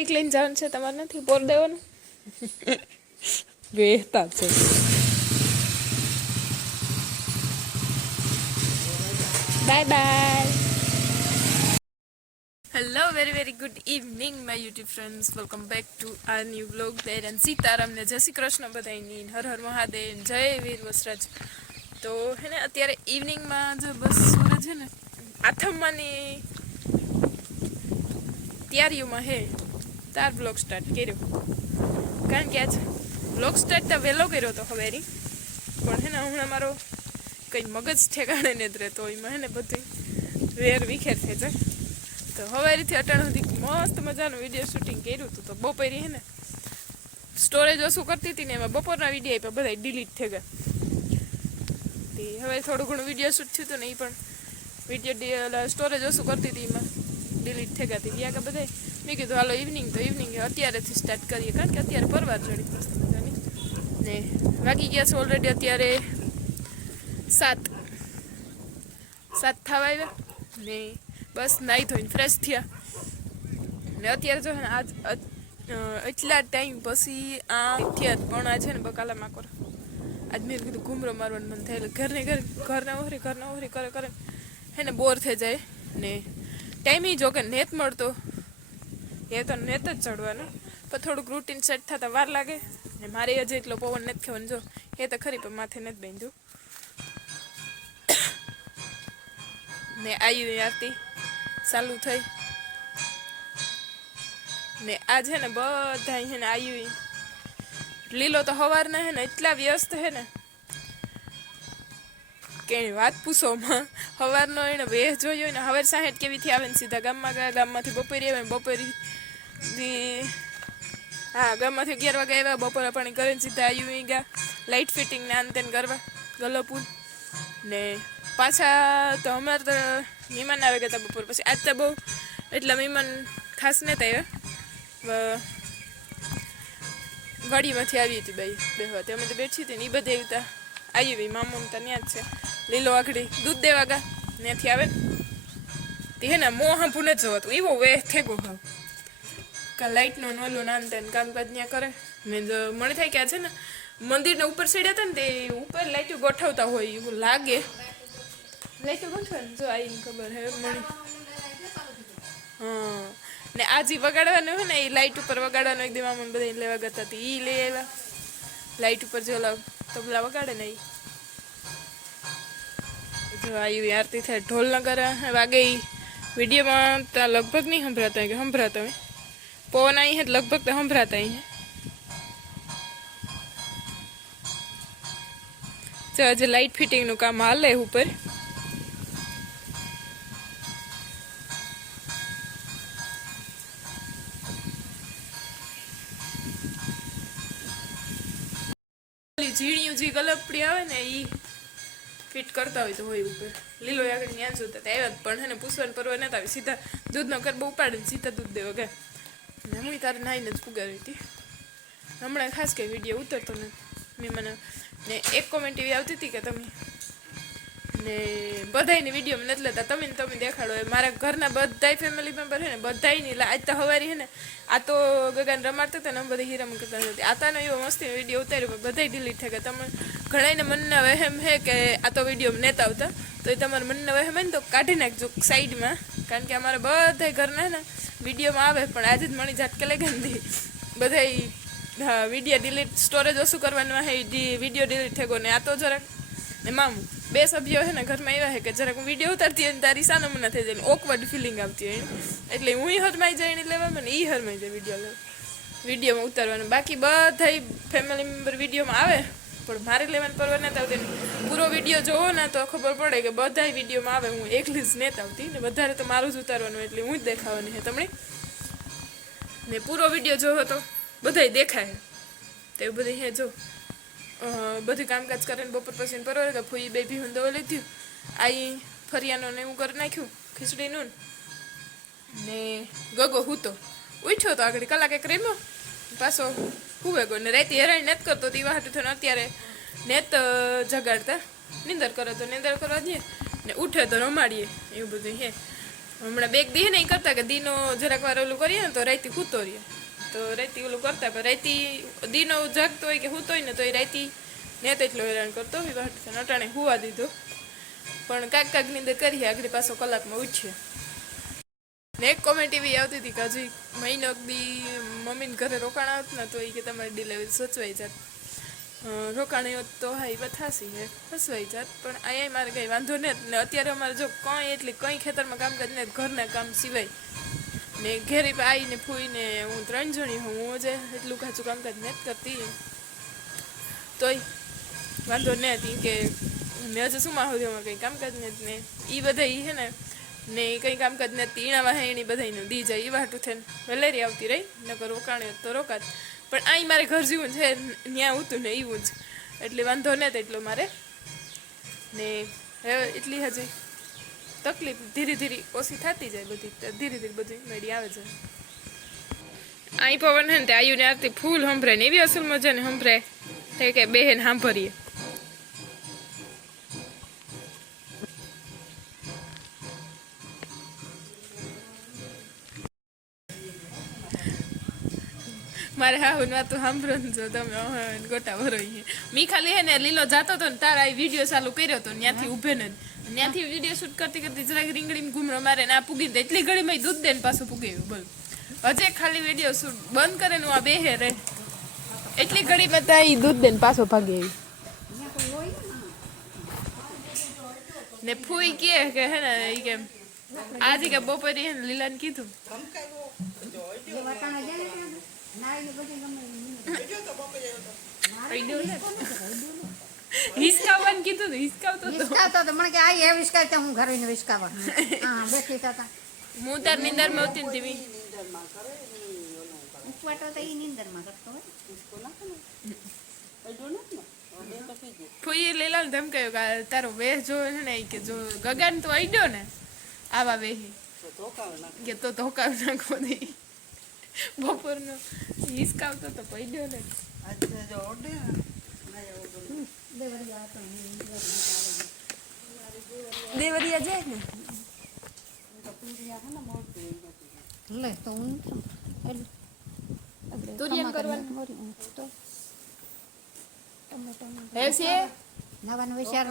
Bike લઈને જવાનું છે તમારે નથી પોર દેવાનું બેહતા છે bye bye hello very good evening my YouTube friends welcome back to our new blog there and Sitaram ને જય શ્રી કૃષ્ણ બધાની હર હર મહાદેવ જય વીર વસરાજ તો હે ને અત્યારે ઇવનિંગમાં જો બસ સૂરજ છે ને આથમવાની તૈયારીઓમાં હે તાર બ્લોગ સ્ટાર્ટ કર્યો કારણ કે આજ બ્લોગ સ્ટાર્ટ તો વહેલો કર્યો હતો હવેરી પણ હે ને હમણાં મારો કંઈ મગજ ઠેકાણે ને જ રહેતો એમાં હે ને બધું વેર વિખેર થઈ જાય તો હવેરીથી અટાણ સુધી મસ્ત મજાનું વિડીયો શૂટિંગ કર્યું હતું તો બપોરે હે ને સ્ટોરેજ ઓછું કરતી હતી ને એમાં બપોરના વિડીયો આપ્યા બધા ડિલીટ થઈ ગયા તે હવે થોડું ઘણું વિડીયો શૂટ થયું હતું ને એ પણ વિડીયો સ્ટોરેજ ઓછું કરતી હતી એમાં ડિલીટ થઈ ગયા હતી ગયા કે બધા મેં કીધું હાલો ઇવનિંગ તો ઇવનિંગ અત્યારેથી સ્ટાર્ટ કરીએ કારણ કે અત્યારે પરવાર ચડી મસ્ત મજાની ને વાગી ગયા છે ઓલરેડી અત્યારે 7 થવા આવ્યા ને બસ નાહી ધોઈને ફ્રેશ થયા ને અત્યારે જો ને આજ એટલા ટાઈમ પછી આ થયા પણ આ છે ને બકાલા માકોર આજ મેં કીધું ઘૂમરો મારવાનું મન થાય ઘરના ઓહરી કરે હે ને બોર થઈ જાય ને ટાઈમ જો કે નેત મળતો એ તો નેત જ ચડવાનું પણ થોડુંક રૂટીન સેટ થતાં વાર લાગે ને મારે હજી એટલો પવન નથી થવાનો જો એ તો ખરી પણ માથે નથી બાંધ્યું ને આયુ આરતી ચાલુ થઈ ને આ છે ને બધા હે ને આયુ લીલો તો હવારના હે ને એટલા વ્યસ્ત હે ને કે વાત પૂછોમાં હવારનો એને વેહ જોયો ને હવે 60 કેવીથી આવે ને સીધા ગામમાં ગયા ગામમાંથી બપોરે આવે ને બપોરી હા ગામમાંથી 11 વાગે આવ્યા બપોરે પાણી કરીને સીધા આવ્યું ગયા લાઇટ ફિટિંગ ને આન તેન કરવા ગલોપુર ને પાછા તો અમારે તો મહેમાન આવી ગયા હતા બપોર પછી આજ તો બહુ એટલા મહેમાન ખાસ નહોતા આવ્યા વાડીમાંથી આવી હતી બાઈ બેહવા તે અમે તો બેઠી હતી ને એ બધે આવતા આવી મામા તો ત્યાં જ છે લીલો આખડી દૂધ દેવા ગા ત્યાંથી આવે તે હે ને મોં હાંભું નથી જવાતું એવો વેહ થેગો ભાવ કા લાઇટનો નોલું નાન તેને કામકાજ ત્યાં કરે ને મને થાય કે આ છે ને મંદિરના ઉપર ચડ્યા હતા ને તે ઉપર લાઇટો ગોઠવતા હોય એવું લાગે લાઇટો ગોઠવે ને જો આવીને ખબર હે મળી હા ને આ જે વગાડવાનું હોય ને એ લાઇટ ઉપર વગાડવાનું એકદમ આમ બધા લેવા ગતા હતી એ લઈ આવ્યા લાઇટ ઉપર જો તબલા વગાડે ને એ જો આવ્યું આરતી થાય ઢોલ નગર વાગે વિડીયોમાં તો લગભગ નહીં સંભળાતા કે સંભળાતા હોય પવન અહીં હે લગભગ તો સંભળાતા અહીં હે આજે લાઇટ ફિટિંગનું કામ હાલે ઉપર ઝીણિયું જે ગલપડી આવે ને એ ફિટ કરતા હોય તો હોય ઉપર લીલો આગળ ત્યાં જોતા આવ્યા પણ હે ને પૂછવાનું પરવા નતા આવી સીધા દૂધનો કરબો ઉપાડીને સીધા દૂધ દેવા ગયા ને હું તારે નાહીને જ પુગાવી હતી હમણાં ખાસ કંઈ વિડીયો ઉતરતો ને મેં મને ને એક કોમેન્ટ એવી આવતી હતી કે તમે ને બધાયની વિડીયો નથી લેતા તમે દેખાડો એ મારા ઘરના બધાય ફેમિલી મેમ્બર હે ને બધાયની આજ તો હવારી હે ને આ તો ગગાને રમાડતા હતા ને અમે બધા હીરામાં કરતા હતી આતાનો એવો મસ્તી વિડીયો ઉતાર્યો પણ બધાય ડિલીટ થઈ ગયા તમે ઘણાને મનના વહેમ હે કે આ તો વિડીયો નેતા આવતા તો એ તમારા મનના વહેમ હોય ને તો કાઢી નાખજો સાઈડમાં કારણ કે અમારા બધા ઘરના હે ને વિડીયોમાં આવે પણ આજે જ મણી ઝાટકે લાગે ને બધા હા વિડીયો ડિલીટ સ્ટોરેજ ઓછું કરવાનું હે વિડીયો ડિલીટ થઈ ગયો ને આ તો જરાક ને મામું બે સભ્યો હે ને ઘરમાં આવ્યા હે કે જરાક હું વિડીયો ઉતારતી હોય ને તારી સાનો મને થઈ જાય ઓકવર્ડ ફિલિંગ આવતી હોય એટલે હું હરમાઈ જઈને લેવામાં ને એ હરમાઈ જાય વિડીયોમાં ઉતારવાનું બાકી બધા ફેમિલી મેમ્બર વિડીયોમાં આવે પણ મારે લેવાનું પરવા નથી આવતી પૂરો વિડીયો જોવો ને તો ખબર પડે કે બધા વિડીયોમાં આવે હું એકલી જ નથી આવતી ને વધારે તો મારું જ ઉતારવાનું એટલે હું જ દેખાવાની હે તમને ને પૂરો વિડીયો જોવો તો બધાય દેખાય તો એવું બધું હે જો બધું કામકાજ કરીને બપોર પછી પરવા કે ફૂઈ બે ભીહું દવા લીધું આઈ ફરિયાનો ને એવું કરી નાખ્યું ખીચડીનું ને ગગો હું તો ઉઠ્યો તો આગળ કલાક એક રેમો પાછો હુવે ગયો ને રાતે હેરાન નથી કરતો તેવા હાટું થઈને અત્યારે નેત જગાડતા નીંદર કરે તો નીંદર કરવા દઈએ ને ઉઠે તો રમાડીએ એવું બધું હે હમણાં બેગ દી નહીં કરતા કે દીનો જરાક વાર ઓલું કરીએ ને તો રાઈતી સૂતો રહીએ, તો રાઈતી ઓલું કરતા, પણ રાઈતી દીનો જાગતો હોય કે સૂતો હોય ને તો એ રાઈતી ને તેટલો હેરાન કરતો હોય વાટ અટાણે હુવા દીધો, પણ કાક ની અંદર કરીએ આગળ પાછો કલાકમાં ઉઠીએ. ને એક કોમેન્ટ એવી આવતી હતી કે હજી મહિનો દી મમ્મીને ઘરે રોકાણ આવત ને તો એ કે તમારી ડિલિવરી સચવાઈ જાત. રોકાણી હોત તો હા એ વાત હાસી હે, ફસવાઈ જાત, પણ અહીંયા મારે કંઈ વાંધો નહીં ને. અત્યારે અમારે જો કંઈ ખેતરમાં કામકાજ ને ઘરના કામ સિવાય ને ઘેરી આવીને ફૂઈને હું 3 જણી હું જે એટલું કાચું કામકાજ નથી કરતી, તોય વાંધો નહીં હતી કે મેં હજુ શું માહોદીમાં કંઈ કામકાજ નથી ને એ બધા હે ને કંઈ કામકાજ નથી એના વાહે એની બધાનું દી જાય એ વાટું થઈને વેલેરી આવતી રહી, નકર રોકાણે તો રોકાત. પણ અહીં મારે ઘર જેવું છે ત્યાં ઉતું ને એવું જ, એટલે વાંધો નહીં એટલો મારે ને એટલી હજી તકલીફ ધીરે ધીરે ઓછી થતી જાય, બધી ધીરે ધીરે બધી મેળી આવે છે. અહીં પવન હે ને તે આયુને આરતી ફૂલ સંભળાય ને એવી અસલ મજા ને સંભળાય તે કે બેહેન સાંભળીએ. મારે હા ના તો સાંભળો ને જો તમે ગોટા ભરો. મી ખાલી હે ને લીલો જાતો હતો ને તારા એ વિડીયો ચાલુ કર્યો હતો ત્યાંથી ઉભે ને ત્યાંથી વિડીયો શૂટ કરતી કરતી જરાક રીંગણીમાં ઘૂમરો મારે ને આ પૂગી દે એટલી ઘડીમાં દૂધ દે ને પાછું પૂગાવ્યું. બોલ હજે ખાલી વિડીયો શૂટ બંધ કરે ને આ બેહે રે એટલી ઘડીમાં ત્યાં દૂધ દે ને પાછો ભાગી આવી ને ફૂઈ કે હે ને એ કે આજે કે બપોરે હે ને લીલાને કીધું હિસકાવવાનું કીધું હિસકાવતો તો મને કે આ એ વિસ્કાવતા હું ઘરે વિસ્કાવા હા બેઠી હતા હું તાર નિંદર માં આવતી ને ઉપવાટો તો ઈ નિંદર માં કરતો ફૂઈ લેલા ને ધમકાયો કે તારો વેહ જો ને કે જો ગગન તો આઈડ્યો ને આવા વેહી કે તો ધોકાવી નાખો દઈ બપોરનો હિસકાવતો તો પડ્યો ને દેવરિયા જાય ને લે તો હું તુરિયન કરવાનું હે છે નાવાનો વિચાર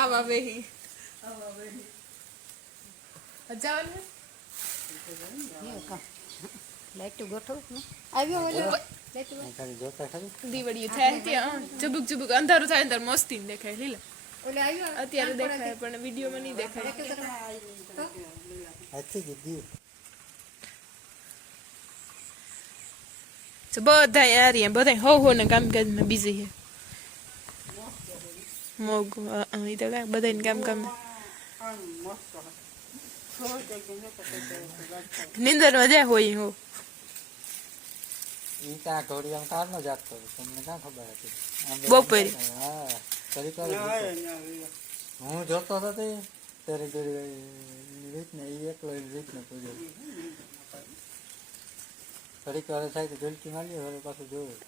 આવા વેહી જવાનું લાઈટ ગોઠવ આવ્યો દીવડિયું થાય ત્યાં ચબુક ચબુક અંધારું થાય અંદર મસ્તી દેખાય લીલા ઓલે આવ્યો અત્યારે દેખાય પણ વિડીયોમાં નહીં દેખાય. બધા યાર બધા હો ને કામકાજમાં બીઝી છે. મોગ એ તો બધાને કામ નિંદર મજા હોય હો બપોરે હું જોતો હતો ત્યારે રીતને એકલો રીતને પૂજો ઘડીક વાર થાય તો ડોલકી મારી હવે પાછું જોયું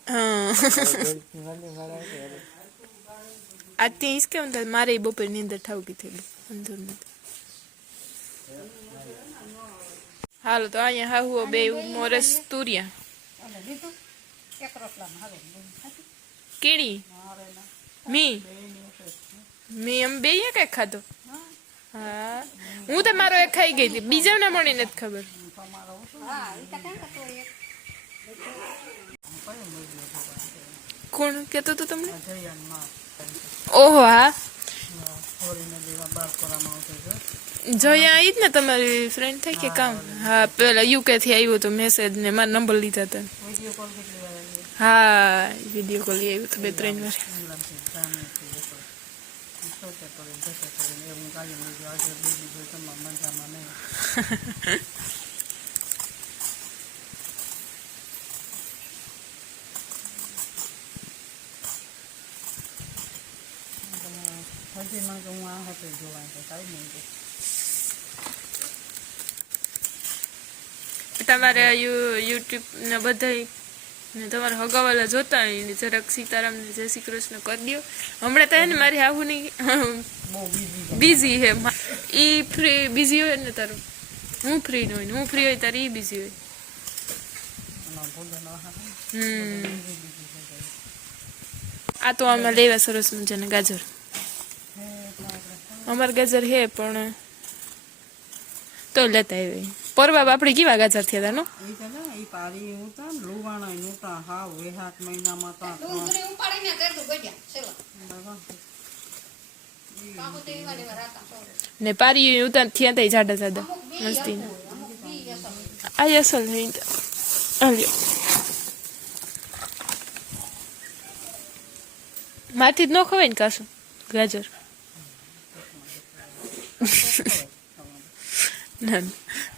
આજ ત્યાં ઈસ કેમ થાય મારે બપોરે નિંદર ઠાવકી થઈ અંધર નથી. હાલો તો અહીંયા હાહુ બે મોરસ તુરિયા કેળી મી એમ બે કઈ ખાધો. હા હું તો મારો એક ખાઈ ગઈ હતી બીજા ના મળી નથી ખબર. કોણ કેતો તો તમને? ઓહો હા જોયા ઈ જ ને તમારી ફ્રેન્ડ થઈ કે કામ? હા પેલા યુકે થી આવ્યો તો મેસેજ ને મારા નંબર લીધા હતા. હા વિડીયો કોલ આવ્યો તો 2-3 વાર. તમારે યુટ્યુબ ને બધા ને તમારા હગાવાલા જોતા હોય એને જરાક સીતારામને જય શ્રી કૃષ્ણ કરી દો. હમણાં તો એને મારી આવુની બહુ બીજી બિઝી હે. ઈ ફ્રી બિઝી હોય ને તારું, હું ફ્રી ન હોય ને હું ફ્રી હોય તારે ઈ બિઝી હોય. આ તો આમાં લેવા સરસ મજાના ગાજર. અમારે ગાજર હે પણ તો લેતા આવી. પરવા આપણે કેવા ગાજર થયા હતા નો? ઈ તો ને ઈ પારી ઉતા લુવાણા નોતા હાવ 2 મહિનામાં તા ડુંગળી ઉપાડીને કરતું ગડ્યા ચલો બાબા કાબુ તે વાલે રાતા સોરે ને પારી ઉતાર થયા તા જાડા જાડા મસ્તી. અમુક બી અસલ આ અસલ હે. આલ્યો માથી જ ન ખવાય ને કાશું ગાજર. ના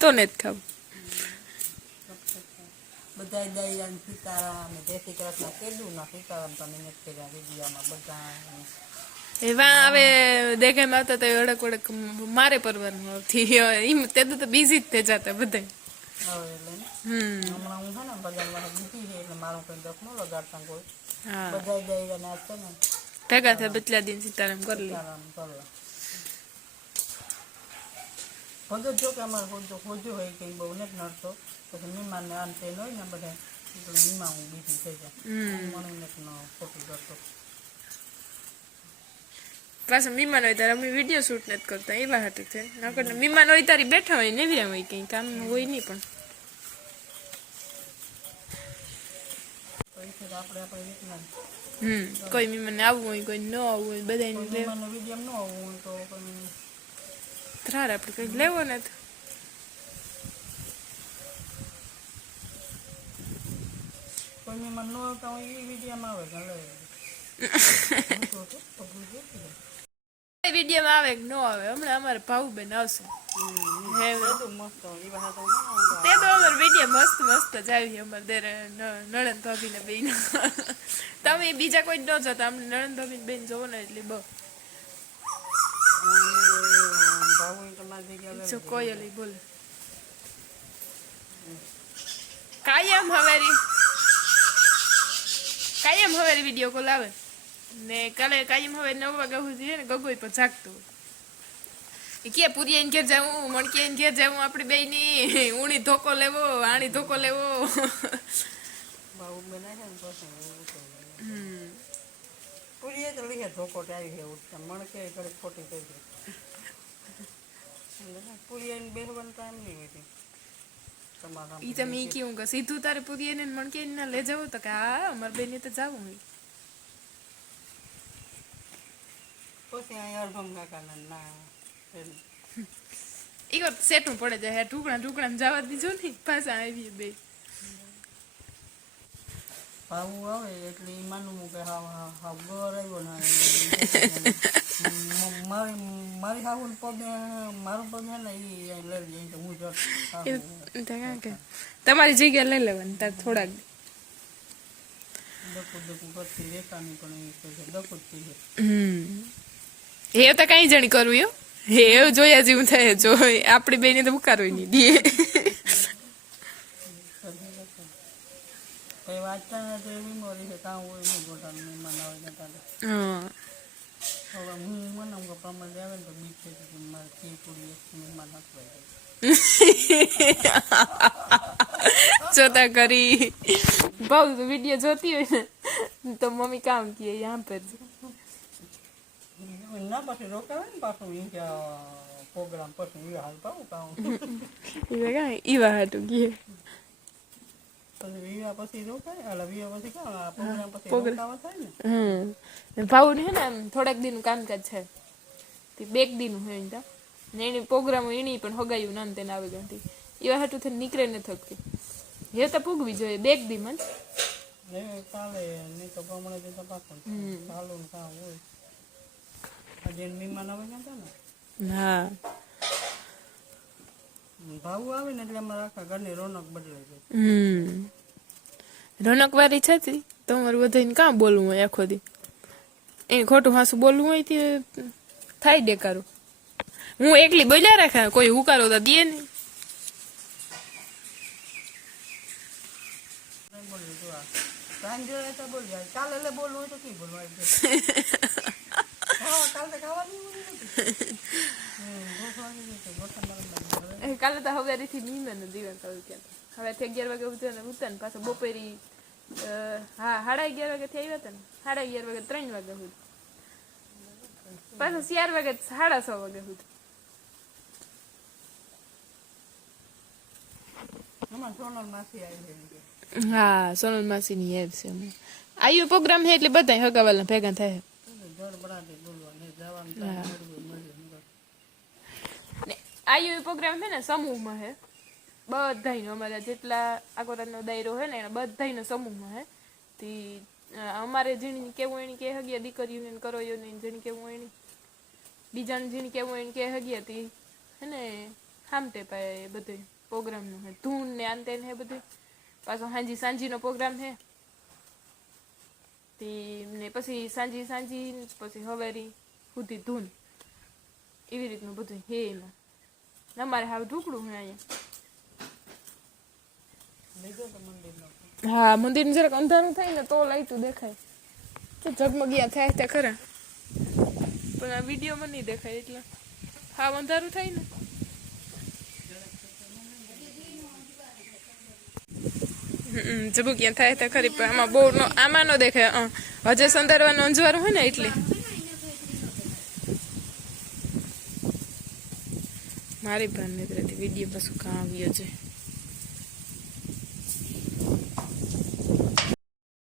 તો ને જ ખાવ. બધા દયાન સીતારામ ને જય શ્રી કૃષ્ણ કેદું ના સીતારામ તમે નથી કર્યા વિડીયામાં બધા એવા હવે દેખાય માતા તો અડક અડક મારે પરવાનું આવતી એમ તે તો બીજી જ તે જતા બધા. હવે એટલે ને હમણાં હું છે ને બજારમાં બીજી છે એટલે મારું કંઈ દખ ન લગાડતા કોઈ હા બધા દયાને આજ છે ને ભેગા થાય બચલા દિન સીતારામ કરી લે. સીતારામ કરવા બધો જો કે અમારે હોજો હોય કે બહુ નથી નડતો પછી મહેમાનને આમ તે હોય ને બધા એટલે મહેમાન હું બીજી થઈ જાય મને નથી ખોટું કરતો. પાછા મહેમાન હોય ત્યારે અમે વિડીયો શૂટ નથી કરતા એવા હાટું છે. નકર મહેમાન હોય તારી બેઠા હોય નેવ્યા હોય કઈ કામ હોય નહીં પણ પછી આપણે રીતના કોઈ મહેમાન આવવું હોય કોઈ ન આવવું હોય બધાને મહેમાનનો વિડીયો ન આવવું હોય તો કોઈ ત્રાર આપણે કંઈક લેવો ને તો કોઈ મહેમાન ન આવતા હોય એ વિડીયોમાં આવે કે વિડીયોમાં આવે કે ન આવે. હમણાં અમારે ભાવબેન આવશે તે તો અમારે વિડીયો મસ્ત મસ્ત જ આવી. અમારે દેરે નણંદ ભાભી ને બેન તમે બીજા કોઈ ન જોતા અમને નણંદ ભાભી ને બેન જોવો ને એટલે બહુ જો કોયલી બોલે કાયમ હવેરી વિડીયો કોલ આવે ને કાલે કાયમ હવે 9 વાગ્યા સુધી છે ને ગગોઈ પર જાગતું હોય કે પુરિયા ઘેર જાવું મણકિયા ઘેર જાવું આપણે બે ની ઊણી ધોકો લેવો આણી ધોકો લેવો. પૂરી તો લીધે ધોકો આવી છે ઉઠતા મણકે ઘડી ખોટી થઈ ગઈ પૂરી બેસવાનો ટાઈમ નહીં હોય તમારા ઈ તમે ઈ કેવું કે સીધું તારે પુરિયા ને મણકિયા ના લે જાવ તો કે હા અમારે બેન તો જાવું હોય. પછી અહીંયા અર્ધમ કાકાના ના ઈ વાત સેટું પડે જાય ટુકડા જવા દીધો ને પાછા આવી બે ભાવું આવે એટલે એ માનું કે હા ગોર આવ્યો ને મારી હાવું પગ મારું પગ છે ને એ લઈ જાય તો હું જટ તમારી જગ્યા લઈ લેવાની તાર થોડાક દકું કરતી રેખાની પણ એ દકું જ થઈ એ તો કઈ જણી કરવું એવું એવું જોયા જેવું થાય જો આપડી બેને તો ઉકારવી નહીં દે. કઈ વાંચતા નથી મેમોરી છે કાં હોય નહીં ગોટાનું મહેમાન આવે ને તારે હવે હું મને પ્રમાણ આવે ને તો બીક છે કે મારે ખીર પૂરી મહેમાન હસવાય જોતા કરી ભાવ વિડીયો જોતી હોય ને તો મમ્મી કામ કે યહાં પર ના પછી રોકાવે ને પાછું એ કે પ્રોગ્રામ પછી એ હાલ પાવું કામ ઈવા હાટું કે પછી વિવાહ પછી રોકાય એટલે વિવાહ પછી કામ પ્રોગ્રામ પછી રોકાવા થાય ને ભાવ ને હે ને થોડાક દીનું કામકાજ છે તે 2 દીનું હોય ને એની પ્રોગ્રામ એની પણ હગાયું નામ તેને આવે ગઈ એવા હાટું થઈને નીકળે ન થકતી એ તો પૂગવી જોઈએ 2 દીમાં ને કાલે નહીં તો પ્રમાણે જતા પાછું ચાલુ ને કામ હોય હજી મહેમાન આવે ગયા ને હા ભાવું આવે ને એટલે અમારા આખા ઘરની રોનક બદલાઈ જાય. રોનક વાળી છે તમારું બધાને કાં બોલવું હોય આખો દી એને ખોટું હાસું બોલવું હોય તે થાય દેકારું. હું એકલી બોલ્યા રાખા કોઈ હુકારો તો દે નહીં. બોલી જો આ ટાઈમ જોડે તો બોલ જાય કાલે એટલે બોલવું હોય તો કઈ બોલવા હા કાલે તો ખાવાની કાલે તો હવેથી નીંદર જીવન કહ્યું કે હવેથી 11 વાગે ઉઠે ને પાછો બપોરી હા 11:30 વાગે થી આવ્યા હતા ને 11:30 વાગે 3 વાગ્યા સુધી પાછો 4 વાગે 6:30 વાગે સુધી એમાં સોનલ માસી આવી છે હા સોનલ માસી ની એપ છે આયુ પ્રોગ્રામ છે એટલે બધા હગાવાલા ભેગા થાય જળ બરાબર બોલવા જવાનું મળ્યું ને આયુ પ્રોગ્રામ છે ને સમૂહમાં હે બધાયનો અમારા જેટલા આકોરાનો દાયરો હે ને એના બધાયનો સમૂહમાં હે તી અમારે જેણી કેવું એની કે હગિયા દીકરીઓને કરોયોને જેણી કેવું એની બીજાને જેણી કેવું એની કે હગિયા તી હે ને હામતે પાય બધું પ્રોગ્રામનું હે ધૂન ને આંતે ને હે બધું પાછો સાંજીનો પ્રોગ્રામ છે ને પછી સાંજી પછી હવેરી સુધી ધૂન એવી રીતનું બધું હે એમાં અમારે હાવ ઢુકડું હે અહીંયા હા મંદિર જરાક અંધારું થાય ને તો લાઈટું દેખાય તો ઝગમગિયા થાય ત્યાં ખરા પણ આ વિડીયોમાં નહીં દેખાય એટલે હાવ અંધારું થાય ને ઝબુકિયા થાય ત્યાં ખરી પણ આમાં બહુ આમાં ન દેખાય હજે સંદરવાનું અંજવારું હોય ને એટલે મારી પણ મિત્રથી વિડીયો પાછું કાં આવ્યો છે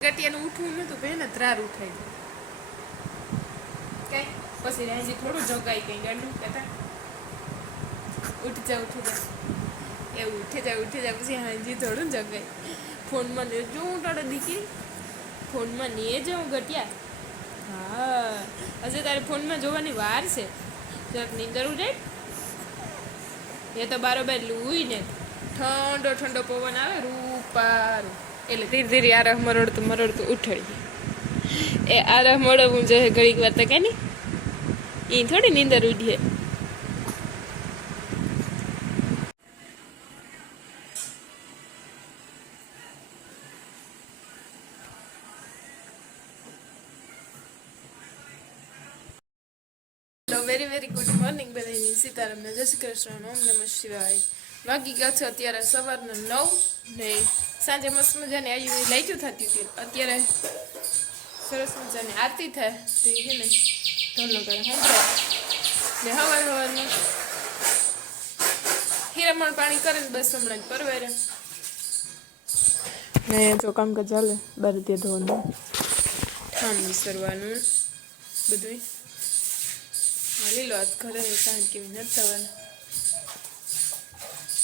ગટિયાનું ઉઠવું નતું પહેલા ત્રાર ઉઠાઈ કઈ પછી હજી થોડું જગાઈ કઈ ગાંડું કહેતા ઉઠી જા એવું ઉઠી જાય પછી હજી થોડું જગાઈ ફોનમાં ને જો હું તારે દીકરી ફોનમાં ને જાઉં ગટિયા હા હજુ તારે ફોનમાં જોવાની વાર છે જરાક નીંદર ઉડે એ તો બારોબાર લૂઈ ને ઠંડો પવન આવે રૂપારું એટલે ધીરે ધીરે આરહ મરડતું ઉઠાડી એ આરહ મરડવું જોઈએ ઘડીક વાર તો કઈ નહીં એ થોડી નીંદર ઉડીએ વેરી વેરી ગુડ મોર્નિંગ બધાની સીતારામને જય શ્રી કૃષ્ણ ઓમ નમઃ શિવાય વાગી ગયા છે અત્યારે સવારના 9 ને સાંજે મસ્ત મજાની આયુ લાઈટું થતી હતી અત્યારે સરસ મજાની આરતી થાય તે છે ને ઢોલો કરે ને હવારમાં હીરામણ પાણી કરે ને બસ હમણાં જ પરવેરે ને જો કામકાજ ચાલે બાર ત્યાં ધોવાનું ઠામ વિસરવાનું બધું લીલો હાથ ઘરે સાંજ કેવી નથી થવાનું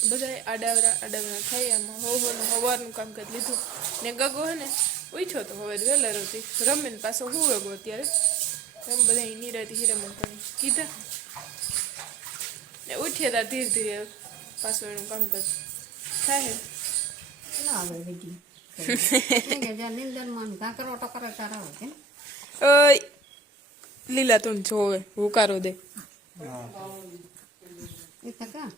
બધા આડાવરા થઈ આમાં હવારનું કામકાજ લીધું ને ગગો હે ને ઉઠ્યો તો હવે વહેલા રોતી રમે ને પાછો હું ગગો અત્યારે એમ બધા નિરાતી હીરામણ પણ કીધા ને ઉઠ્યા તા ધીરે ધીરે પાછું એનું કામકાજ થાય ના આવે વિડીયો નિંદરમાં કાંકરોટો કરે તારા હોય ઓય લીલા તું જોવે હુકારો દે એ તો કા